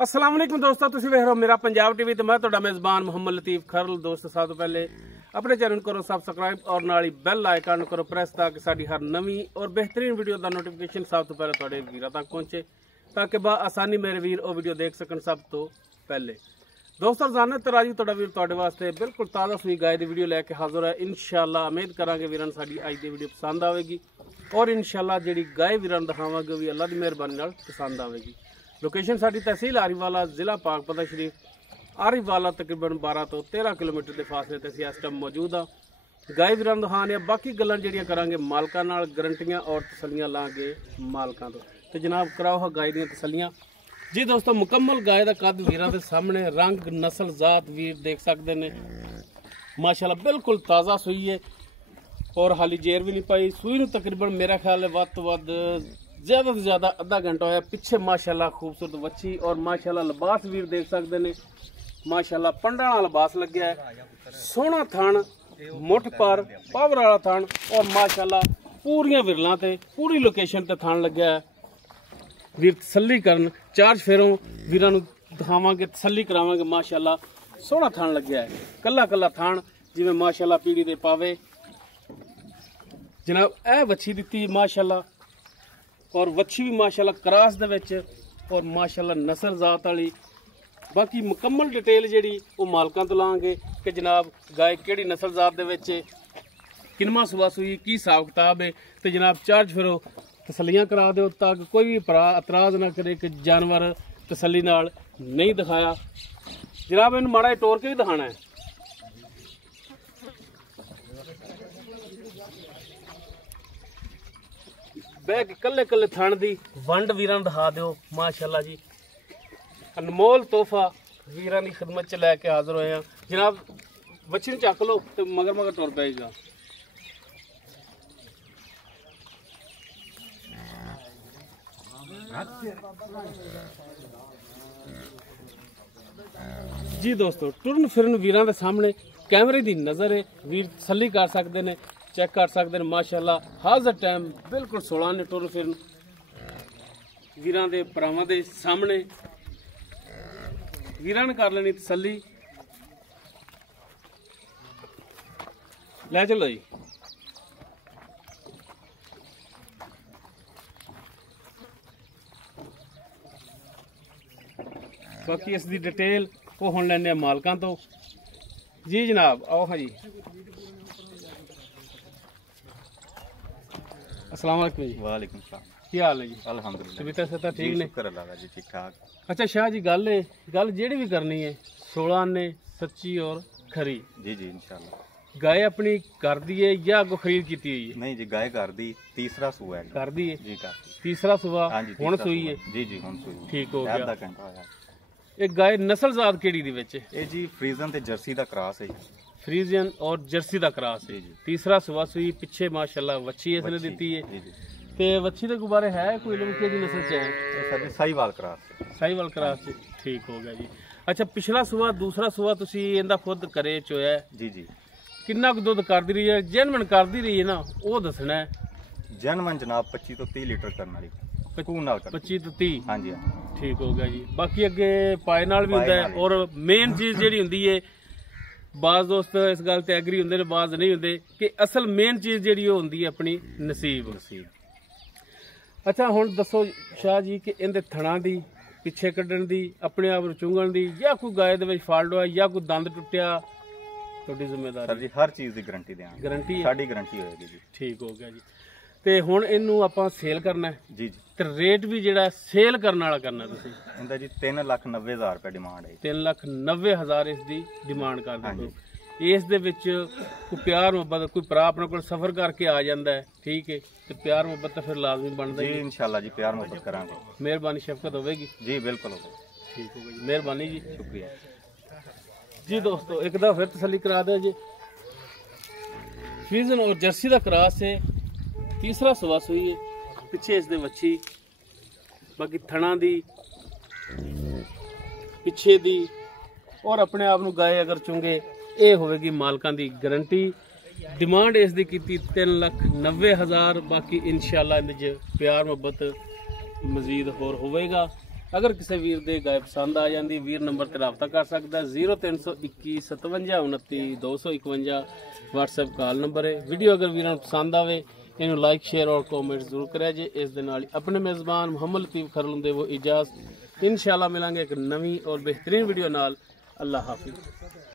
अस्सलाम वालेकुम दोस्तों, तुसीं वेख रहे हो मेरा पंजाब टीवी। तो मैं तुहाडा मेज़बान मोहम्मद लतीफ़ खरल। दोस्तों सब तो पहले अपने चैनल करो सबसक्राइब और नाल ही बैल आइकन करो प्रेस ताकि साडी हर नवी और बेहतरीन वीडियो का नोटिफिकेशन सब तो पहले तुहाडे वीरां तक पहुंचे, ताकि बा आसानी मेरे वीर वो वीडियो देख सकन सब तो पहले। दोस्तों रोजाना तराजी तुहाडा वीर तुहाडे वास्ते बिल्कुल ताज़ा सूई गाय की वीडियो लैके हाजिर है। इंशाअल्लाह उम्मीद करांगे वीरां साडी अज की वीडियो पसंद आएगी और इंशाअल्लाह जिहड़ी गाय वीरां दिखावांगे वो भी अल्लाह की मेहरबानी नाल पसंद आएगी। लोकेशन साडी तहसील आरीवाला, जिला पाकपता शरीफ आरीवाला, तकरीबन 12 तो 13 किलोमीटर के फासले ते इस टाइम मौजूद हाँ। गाय वीरां दिखाने बाकी गल्लां जिहड़ियां करांगे मालकां नाल, गारंटियां और तसलियां लांगे मालकां तो जनाब कराओ हा गाय दीयां तसलियां जी। दोस्तों मुकम्मल गाय का कद वीरां दे सामने, रंग नस्ल जात वीर देख सकते हैं। माशाल्लाह बिल्कुल ताज़ा सूई है और हाली जेर भी नहीं पाई। सूई नूं तकरीबन मेरा ख्याल है वध तो वध ज़्यादा से ज़्यादा आधा घंटा होया। पिछे माशाल्लाह खूबसूरत बच्ची और माशाल्लाह लिबास वीर देख सकते हैं। माशाल्लाह पंडा वाला लिबास लग्या है, सोहना थान, मुठ पर पावर वाला थान और माशाल्लाह पूरियां विरलां ते पूरी लोकेशन ते थान लग्या है। वीर तसल्ली करन, चार फेरों वीरां नूं दिखावांगे, तसल्ली करावांगे। माशाल्लाह सोहना थान लग्या है, कल्ला कल्ला थान जिवें माशाल्लाह पीड़ी दे पावे। जनाब ए वच्छी दित्ती माशाल्लाह और वच्छी भी माशाल्लाह क्रास दे विच और माशाल्लाह नस्ल जात वाली। बाकी मुकम्मल डिटेल जिहड़ी वो मालकां तो लांगे कि जनाब गाय किहड़ी नस्ल जात दे विच किनवा सुबह सूई, की हिसाब किताब है। तो जनाब चार्ज फिरो तसलियां करा दो ताकि कोई भी इतराज ना करे कि जानवर तसली नाल नहीं दिखाया। जनाब इन्हूं माड़ा टोर के भी दिखाना है। बह के कल्ले कल्ले थान दी वंड वीरां दिखा दिओ माशाल्लाह जी। अनमोल तोहफा वीरां दी खिदमत च लैके हाजिर होए हैं। जनाब बच्ची नूं चक लो तो मगर मगर टुर पेगा। जी दोस्तों टुरन फिरन वीरां दे सामने कैमरे दी नज़र है, वीर तसल्ली कर सकते हैं, चेक कर सकते हैं। माशाल्लाह हाज़र टाइम बिल्कुल 16 ने टुरन फिरन वीरां दे भरावां दे सामने वीरां ने कर लेनी तसल्ली। लै चलो जी। बाकी इसकी डिटेल वो हुण लैने मालकां तो जी। जनाब आओ हाँ जी। अस्सलाम वालेकुम जी। वालेकुम सलाम। की हाल है जी? अल्हम्दुलिल्लाह तबीयत सता ठीक ने? शुक्र अल्लाह का जी, ठीक ठाक। अच्छा शाह जी गल जेड़ी भी करनी है 16 ने सच्ची और खरी। जी जी इंशाल्लाह। गाय अपनी कर दी है या अगो खरीद की हुई है? नहीं जी गाय कर दी, तीसरा सूआ है। कर दी है जी कर दी। तीसरा सुबह हाँ जी हुण तीसरा सूई सूआ है? जी जी हुण सूई। ठीक हो गया। आधा घंटा होया। एक गाय नस्ल जात केड़ी दी विच? ये जी फ्रीजन ते जर्सी दा क्रॉस है। फ्रीजियन और जर्सी दा क्रॉस है। जी जी। तीसरा सुबह सूई, पिछे माशाल्लाह वच्छी इसने दी है। जी जी। ते वच्छी दे गुबारे है कोई इल्म कि दी नस्ल च है? ये साडी साहीवाल क्रॉस है। साहीवाल क्रॉस च। ठीक हो गया जी। अच्छा पिछला सुबह दूसरा सुबह तुसी इंदा खुद करे चोया है? जी जी। किन्ना कुछ दुध करदी रही है, जेनवन करदी रही है ना वो दसना है। जनमन जनाब 25 तो 30 लीटर करने वाली कून नाल कर। 25 तो 30। हाँ जी हाँ। ठीक हो गया जी। बाकी अगे पाए नाल भी हुंदा है और मेन चीज़ जिहड़ी हुंदी है, बाज़ दोस्त इस गल ते एग्री हुंदे ने, बाज़ नहीं हुंदे, कि असल मेन चीज़ जिहड़ी हुंदी है अपनी नसीब। अच्छा हुण दसो शाह जी कि इहदे थणा दी पिछे कड्ढण दी, अपने आप चुंगण दी, या कोई गाय दे विच फाल्ट होया या कोई दंद टुटिया, तुहाडी जिम्मेदारी? सर जी हर चीज़ की गारंटी देंगे। गारंटी है? साडी गारंटी होएगी जी। ठीक हो गया जी। ते हुण इहनूं आपां सेल करना है जी जी। ते रेट भी जिहड़ा सेल करने वाला करना तुसीं? इंदा जी 3,90,000 रुपए डिमांड है। 3,90,000 इसकी डिमांड कर दो। इस दे विच कोई प्यार मुहब्बत, कोई भरा अपने को सफर करके आ जाता है, ठीक है, तो प्यार मुहब्बत तो फिर लाजमी बनता जी है। इंशाल्लाह जी प्यार मुहब्बत करांगे। मेहरबानी शफकत होगी जी बिल्कुल होगी। ठीक हो गई, मेहरबानी जी, शुक्रिया जी। दोस्तों एक दफा फिर तसल्ली करा दे जी। फ्रीजन और जर्सी का क्रॉस से तीसरा सुबह सूई है, पिछे इस दे वच्छी। बाकी थणा दी पिछे दी और अपने आप नूं गाय अगर चुंगे ये होगी मालकां दी गारंटी। डिमांड इसकी की 3,90,000। बाकी इंशाअल्लाह इहदे च प्यार मुहब्बत मजीद होर होवेगा। ਅਗਰ ਕਿਸੇ ਵੀਰ ਦੇ ਗਾਇ ਪਸੰਦ ਆ ਜਾਂਦੀ ਵੀਰ ਨੰਬਰ ਤੇ ਰਾਬਤਾ ਕਰ ਸਕਦਾ 0321 57 29 251 WhatsApp ਕਾਲ ਨੰਬਰ ਹੈ। ਵੀਡੀਓ ਅਗਰ ਵੀਰਾਂ ਨੂੰ ਪਸੰਦ ਆਵੇ ਇਹਨੂੰ ਲਾਈਕ ਸ਼ੇਅਰ ਔਰ ਕਮੈਂਟ ਜ਼ਰੂਰ ਕਰਿਆ ਜੇ। ਇਸ ਦੇ ਨਾਲ ਆਪਣੇ ਮੇਜ਼ਬਾਨ ਮੁਹੰਮਦ ਲਤੀਫ ਖਰਲ ਦੇ ਉਹ ਇਜਾਜ਼ਤ। इंशाल्लाह मिलेंगे एक नवी और बेहतरीन वीडियो नाल। अल्लाह हाफिज़।